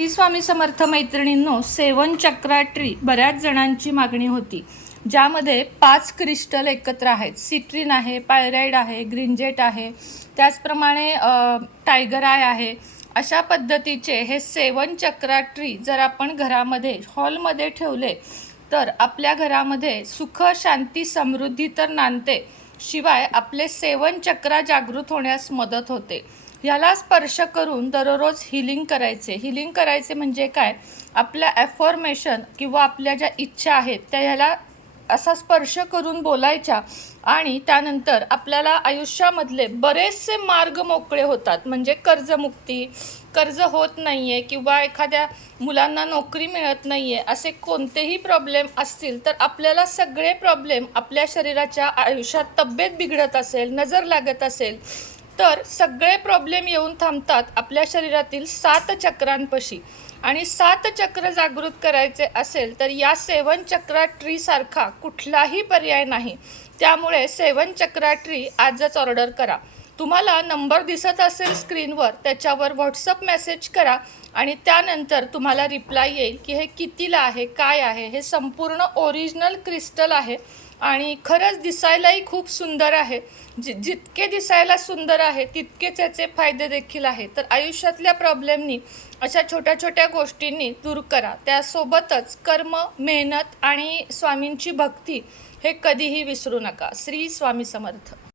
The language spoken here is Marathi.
श्री स्वामी समर्थ मैत्रिणींनो, सेवन चक्रा ट्री बऱ्याच जणांची मागणी होती, ज्यामध्ये 5 क्रिस्टल एकत्र आहेत. सिट्रिन आहे, पायराइड आहे, ग्रीनजेट आहे, त्याचप्रमाणे टायगर आय आहे. अशा पद्धतीचे हे सेवन चक्रा ट्री जर आपण घरामध्ये हॉलमध्ये ठेवले तर आपल्या घरामध्ये सुख, शांती, समृद्धी तर नांदते, शिवाय आपले सेवन चक्रा जागृत होण्यास मदत होते. ह्याला स्पर्श करून दररोज हिलिंग करायचे म्हणजे काय, आपल्या ॲफर्मेशन किंवा आपल्या ज्या इच्छा आहेत त्या ह्याला असा स्पर्श करून बोलायच्या आणि त्यानंतर आपल्याला आयुष्यामधले बरेचसे मार्ग मोकळे होतात. म्हणजे कर्जमुक्ती, कर्ज होत नाही आहे किंवा एखाद्या मुलांना नोकरी मिळत नाही आहे, असे कोणतेही प्रॉब्लेम असतील तर आपल्याला सगळे प्रॉब्लेम, आपल्या शरीराच्या आयुष्यात तब्येत बिघडत असेल, नजर लागत असेल तर सगळे प्रॉब्लेम येऊन थांबतात आपल्या शरीरातील 7 चक्रांपाशी. आणि 7 चक्र जागृत करायचे असेल तर या सेवन चक्रा ट्री सारखा कुठलाही पर्याय नाही. त्यामुळे सेवन चक्रा ट्री आजच ऑर्डर करा. तुम्हाला नंबर दिसत असेल स्क्रीनवर, त्याच्यावर व्हॉट्सअप मेसेज करा आणि त्यानंतर तुम्हाला रिप्लाय येईल की हे कितीला आहे, काय आहे. हे संपूर्ण ओरिजिनल क्रिस्टल आहे आणि खरंच दिसायलाही खूप सुंदर आहे. जितके दिसायला सुंदर आहे तितकेच याचे फायदे देखील आहेत. तर आयुष्यातल्या प्रॉब्लेमनी, अशा छोट्या छोट्या गोष्टींनी दूर करा. त्यासोबतच कर्म, मेहनत आणि स्वामींची भक्ती हे कधीही विसरू नका. श्री स्वामी समर्थ.